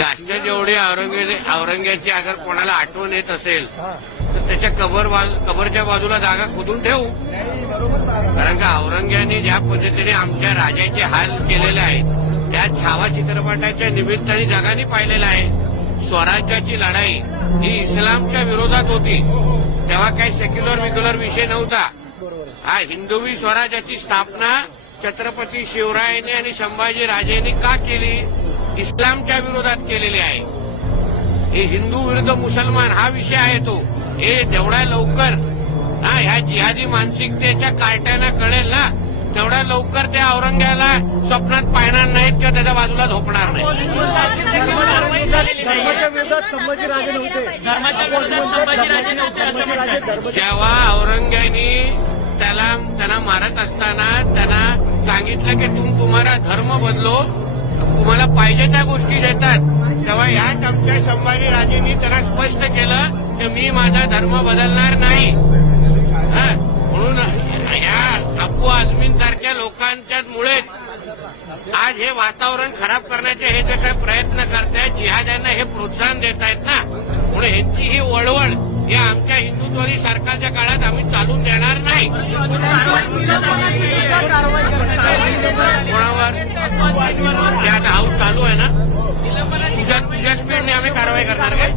जास्त जेवढी औरंगे औरंग्याची अगर कोणाला आठवण येत असेल. तर त्याच्या कबर कबरच्या बाजूला जागा खोदून ठेवू नाही, बरोबर आहे. कारण का औरंग्याने ज्या पद्धतीने आमच्या राजाचे हाल केलेले आहेत त्या छावा चित्रपटाच्या निमित्ताने जगाने पाहिलेलं आहे स्वराज्याची लढाई ही इस्लामच्या विरोधात होती तेव्हा काही सेक्युलर विक्युलर विषय नव्हता. हा हिंदवी स्वराज्याची स्थापना छत्रपती शिवरायांनी आणि संभाजी राजेंनी का केली इस्लामच्या विरोधात केलेली आहे. हे हिंदू विरुद्ध मुसलमान हा विषय आहे तो. हे जेवढ्या लवकर हा ह्या जिहादी मानसिकतेच्या कार्ट्यांना कळेल ना तेवढ्या लवकर त्या औरंग्याला स्वप्नात पाहणार नाहीत किंवा त्याच्या बाजूला झोपणार नाही जेव्हा औरंग्यानी त्याला त्यांना मारत असताना त्यांना सांगितलं की तुम तुम्हाला धर्म बदलो तुम्हाला पाहिजे त्या गोष्टी देतात. तेव्हा या आमच्या संभाजी राजेंनी त्यांना स्पष्ट केलं की मी माझा धर्म बदलणार नाही. म्हणून या अबू आझमींसारख्या लोकांच्या मुळेच आज हे वातावरण खराब करण्याचे हे जे काही प्रयत्न करतायत जिहाद्यांना हे प्रोत्साहन देत आहेत ना. म्हणून ह्यांची ही वळवळ या आमच्या हिंदुत्वादी सरकारच्या काळात आम्ही चालू देणार नाही. ते आता हाऊस चालू आहे ना? तुझ्या तुझ्या स्पीडने आम्ही कारवाई करणार काय